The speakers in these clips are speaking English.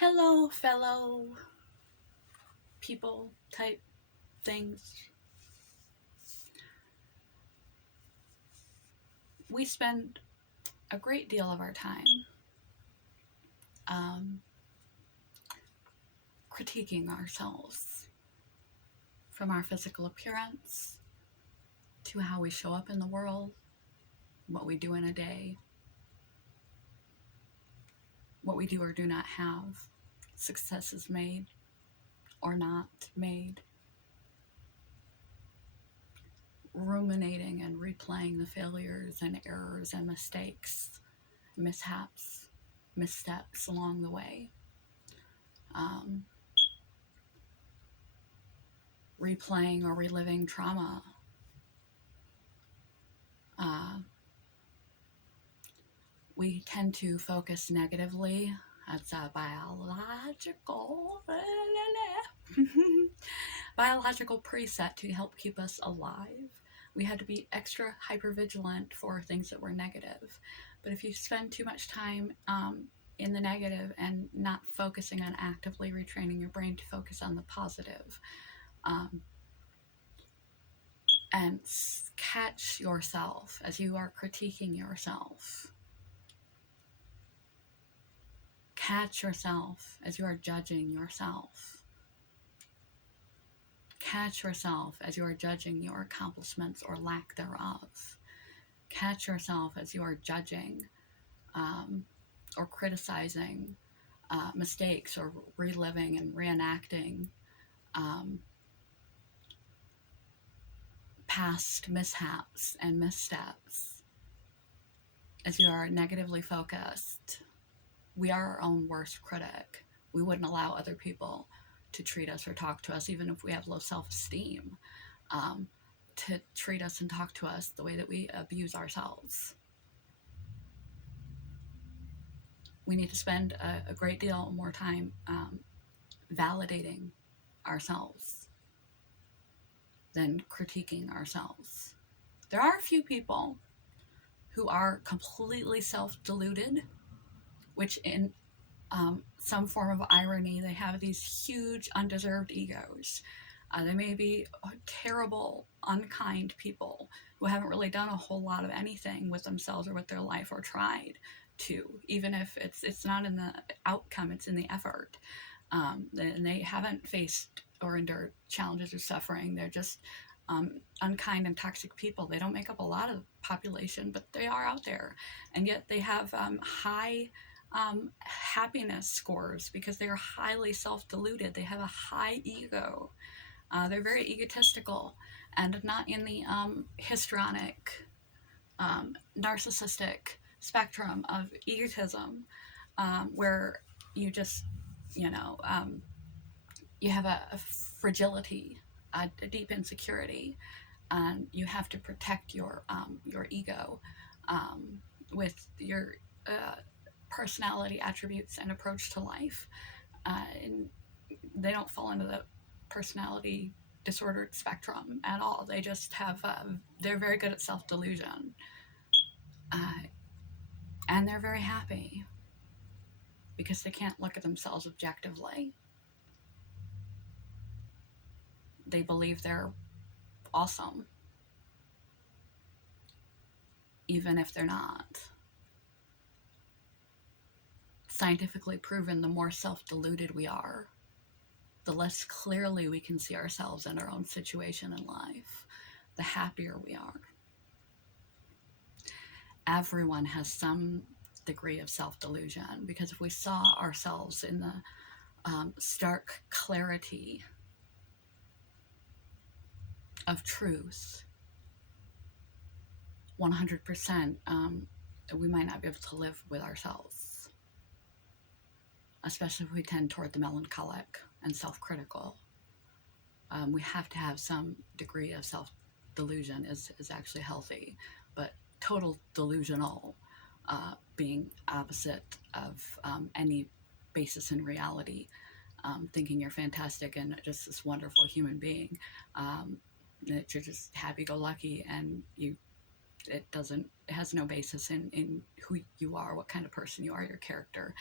Hello, fellow people type things. We spend a great deal of our time um, critiquing ourselves, from our physical appearance to how we show up in the world, what we do in a day, what we do or do not have, successes made or not made, ruminating and replaying the failures and errors and mistakes, mishaps, missteps along the way. Um, Replaying or reliving trauma. Uh, we tend to focus negatively. That's a biological preset to help keep us alive. We had to be extra hypervigilant for things that were negative. But if you spend too much time in the negative and not focusing on actively retraining your brain to focus on the positive, um, and catch yourself as you are critiquing yourself. Catch yourself as you are judging yourself. Catch yourself as you are judging your accomplishments or lack thereof. Catch yourself as you are judging or criticizing mistakes or reliving and reenacting past mishaps and missteps. As you are negatively focused, we are our own worst critic. We wouldn't allow other people to treat us or talk to us, even if we have low self-esteem, to treat us and talk to us the way that we abuse ourselves. We need to spend a great deal more time validating ourselves than critiquing ourselves. There are a few people who are completely self-deluded, which in some form of irony, they have these huge undeserved egos. They may be terrible, unkind people who haven't really done a whole lot of anything with themselves or with their life or tried to, even if it's not in the outcome, it's in the effort. And they haven't faced or endured challenges or suffering. They're just unkind and toxic people. They don't make up a lot of the population, but they are out there. And yet they have high happiness scores because they are highly self-deluded. They have a high ego. They're very egotistical and not in the histrionic, narcissistic spectrum of egotism, where you just, you have a fragility, a deep insecurity, and you have to protect your ego with your personality attributes and approach to life. And they don't fall into the personality disordered spectrum at all. They just have, they're very good at self-delusion. And they're very happy because they can't look at themselves objectively. They believe they're awesome, even if they're not. Scientifically proven, the more self-deluded we are, the less clearly we can see ourselves and our own situation in life, the happier we are. Everyone has some degree of self-delusion, because if we saw ourselves in the stark clarity of truth, 100%, we might not be able to live with ourselves, especially if we tend toward the melancholic and self-critical. We have to have some degree of self-delusion is actually healthy, but total delusional, being opposite of any basis in reality, thinking you're fantastic and just this wonderful human being, that you're just happy-go-lucky, and it has no basis in who you are, what kind of person you are, your character.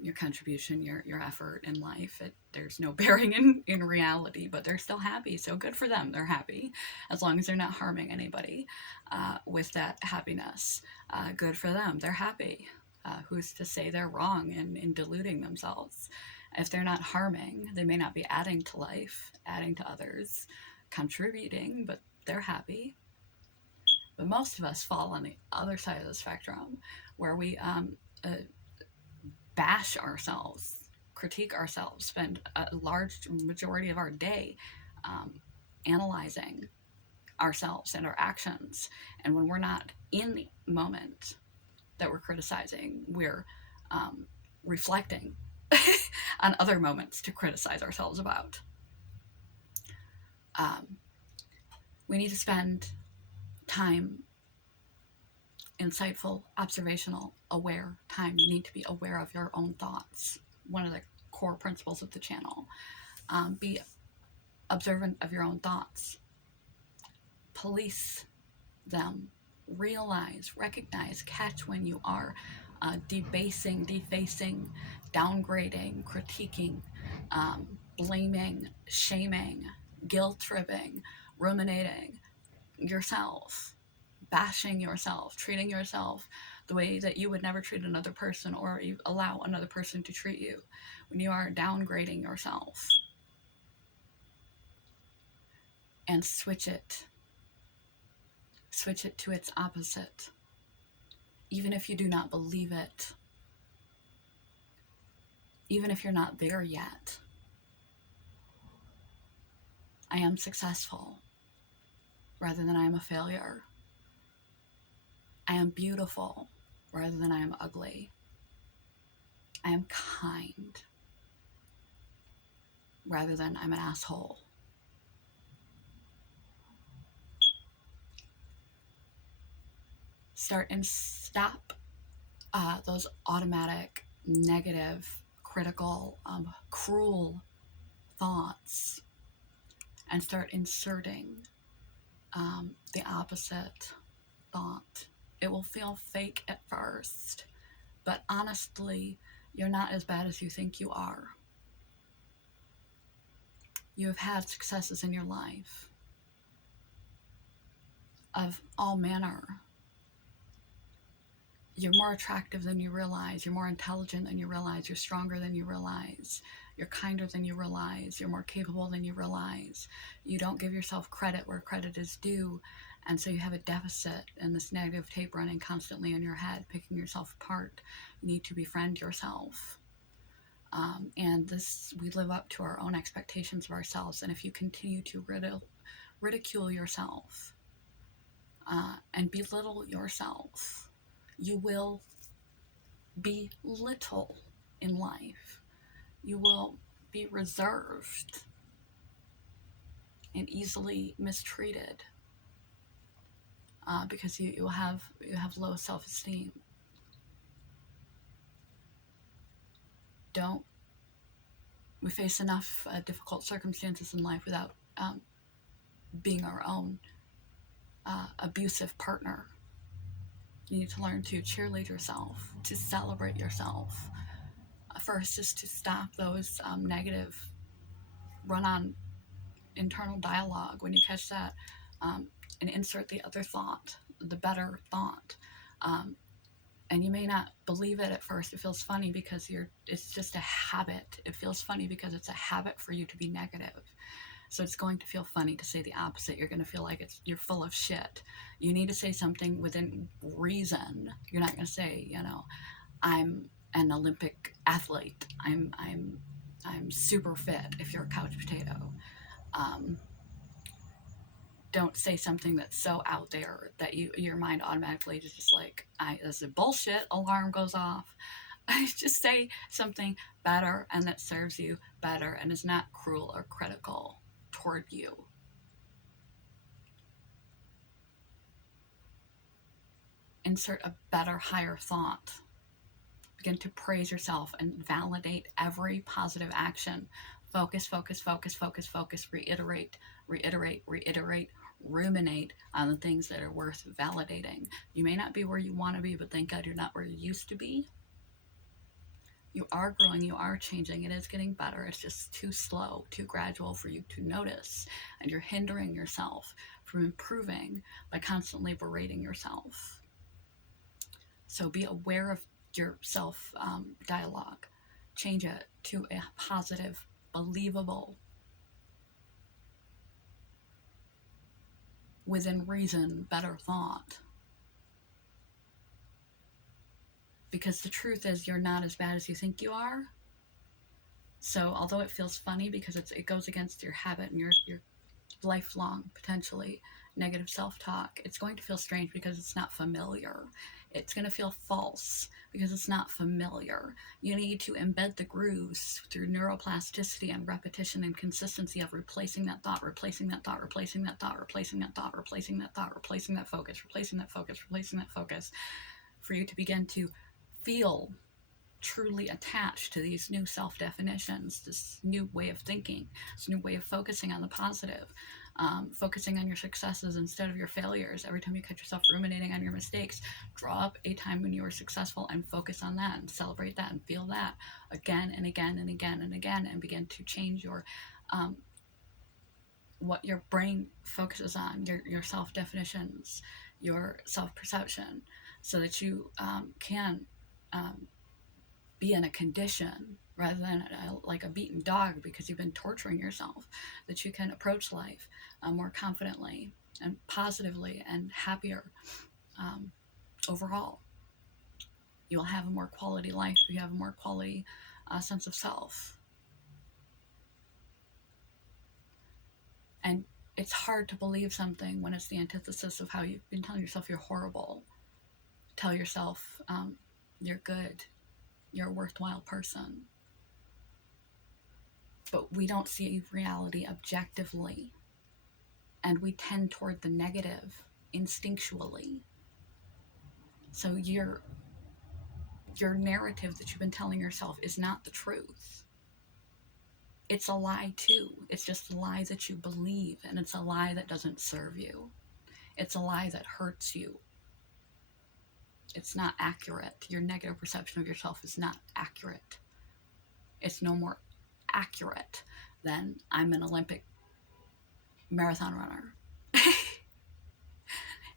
your contribution, your effort in life. There's no bearing in reality, but they're still happy. So good for them. They're happy as long as they're not harming anybody with that happiness. Good for them. They're happy. Who's to say they're wrong in deluding themselves? If they're not harming, they may not be adding to life, adding to others, contributing, but they're happy. But most of us fall on the other side of the spectrum where we bash ourselves, critique ourselves, spend a large majority of our day analyzing ourselves and our actions. And when we're not in the moment that we're criticizing, we're reflecting on other moments to criticize ourselves about. We need to spend time, insightful, observational, aware time. You need to be aware of your own thoughts. One of the core principles of the channel. Be observant of your own thoughts. Police them. Realize, recognize, catch when you are debasing, defacing, downgrading, critiquing, blaming, shaming, guilt-tripping, ruminating yourself, bashing yourself, treating yourself the way that you would never treat another person or you allow another person to treat you. When you are downgrading yourself, and switch it to its opposite, even if you do not believe it, even if you're not there yet. I am successful rather than I am a failure. I am beautiful rather than I am ugly. I am kind rather than I'm an asshole. Start and stop those automatic, negative, critical, cruel thoughts and start inserting the opposite thought. It will feel fake at first, but honestly, you're not as bad as you think you are. You have had successes in your life of all manner. You're more attractive than you realize. You're more intelligent than you realize. You're stronger than you realize. You're kinder than you realize. You're more capable than you realize. You don't give yourself credit where credit is due. And so you have a deficit and this negative tape running constantly in your head, picking yourself apart. You need to befriend yourself. And we live up to our own expectations of ourselves. And if you continue to ridicule yourself and belittle yourself, you will be little in life. You will be reserved and easily mistreated because you have low self-esteem. We face enough difficult circumstances in life without being our own abusive partner. You need to learn to cheerlead yourself, to celebrate yourself. First is to stop those negative run-on internal dialogue when you catch that, and insert the other thought, the better thought. And you may not believe it at first. It feels funny because it's just a habit. It feels funny because it's a habit for you to be negative. So it's going to feel funny to say the opposite. You're going to feel like you're full of shit. You need to say something within reason. You're not going to say, I'm an Olympic athlete. I'm super fit if you're a couch potato. Don't say something that's so out there that your mind automatically is just like, this is bullshit, alarm goes off. Just say something better and that serves you better and is not cruel or critical toward you. Insert a better, higher thought. Begin to praise yourself and validate every positive action. Focus, focus, focus, focus, focus. Reiterate, reiterate, reiterate. Ruminate on the things that are worth validating. You may not be where you want to be, but thank God you're not where you used to be. You are growing, you are changing, it is getting better. It's just too slow, too gradual for you to notice. And you're hindering yourself from improving by constantly berating yourself. So be aware of your self dialogue. Change it to a positive, believable, within reason, better thought. Because the truth is, you're not as bad as you think you are. So although it feels funny because it goes against your habit and your lifelong, potentially, negative self-talk, it's going to feel strange because it's not familiar. It's going to feel false because it's not familiar. You need to embed the grooves through neuroplasticity and repetition and consistency of replacing that thought, replacing that thought, replacing that thought, replacing that thought, replacing that thought, replacing that focus, replacing that focus, replacing that focus, for you to begin to feel truly attached to these new self-definitions, this new way of thinking, this new way of focusing on the positive, focusing on your successes instead of your failures. Every time you catch yourself ruminating on your mistakes, draw up a time when you were successful and focus on that and celebrate that and feel that again and again and again and again, and begin to change your what your brain focuses on, your self-definitions, your self-perception, so that you can be in a condition rather than like a beaten dog because you've been torturing yourself, that you can approach life more confidently and positively and happier overall. You'll have a more quality life. You have a more quality sense of self. And it's hard to believe something when it's the antithesis of how you've been telling yourself you're horrible. Tell yourself you're good, you're a worthwhile person. But we don't see reality objectively, and we tend toward the negative instinctually. So your narrative that you've been telling yourself is not the truth. It's a lie too. It's just a lie that you believe, and it's a lie that doesn't serve you. It's a lie that hurts you. It's not accurate. Your negative perception of yourself is not accurate. It's no more accurate than I'm an Olympic marathon runner.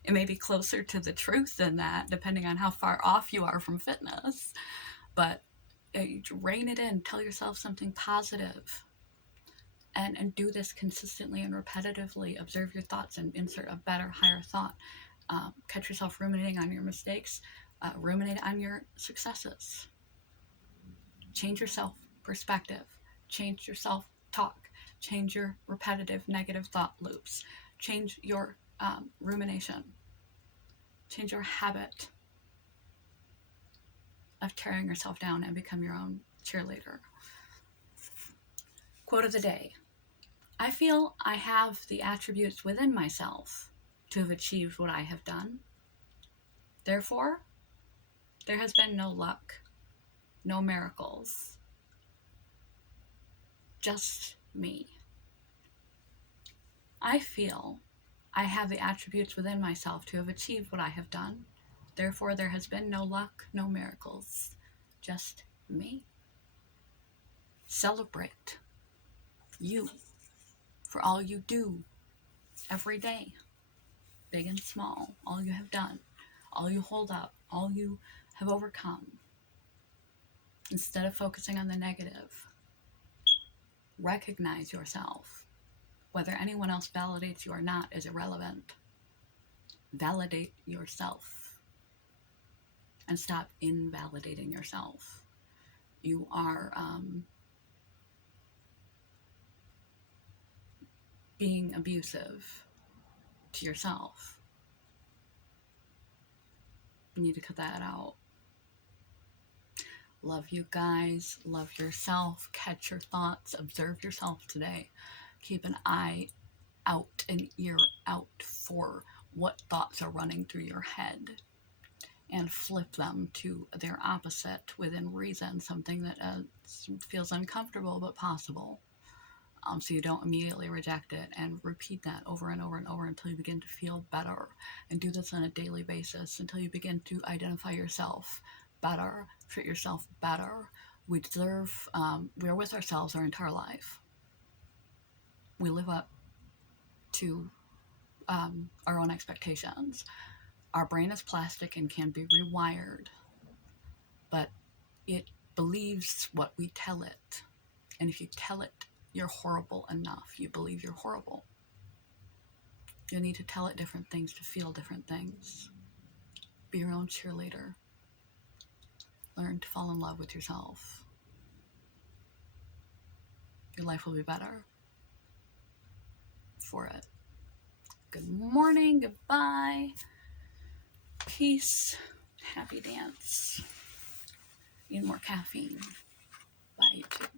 It may be closer to the truth than that, depending on how far off you are from fitness. But rein it in. Tell yourself something positive. And do this consistently and repetitively. Observe your thoughts and insert a better, higher thought. Catch yourself ruminating on your mistakes. Ruminate on your successes. Change your self-perspective. Change your self-talk. Change your repetitive negative thought loops. Change your rumination. Change your habit of tearing yourself down and become your own cheerleader. Quote of the day. I feel I have the attributes within myself to have achieved what I have done. Therefore, there has been no luck, no miracles, just me. I feel I have the attributes within myself to have achieved what I have done. Therefore, there has been no luck, no miracles, just me. Celebrate you for all you do every day, big and small, all you have done, all you hold up, all you have overcome. Instead of focusing on the negative, recognize yourself. Whether anyone else validates you or not is irrelevant. Validate yourself and stop invalidating yourself. You are being abusive to yourself. You need to cut that out. Love you guys. Love yourself. Catch your thoughts. Observe yourself today. Keep an eye out, an ear out for what thoughts are running through your head, and flip them to their opposite within reason, something that feels uncomfortable but possible. So you don't immediately reject it, and repeat that over and over and over until you begin to feel better. And do this on a daily basis until you begin to identify yourself better, treat yourself better. We deserve, we are with ourselves our entire life. We live up to our own expectations. Our brain is plastic and can be rewired, but it believes what we tell it. And if you tell it you're horrible enough, you believe you're horrible. You need to tell it different things to feel different things. Be your own cheerleader. Learn to fall in love with yourself. Your life will be better for it. Good morning, goodbye, peace, happy dance. Need more caffeine. Bye, YouTube.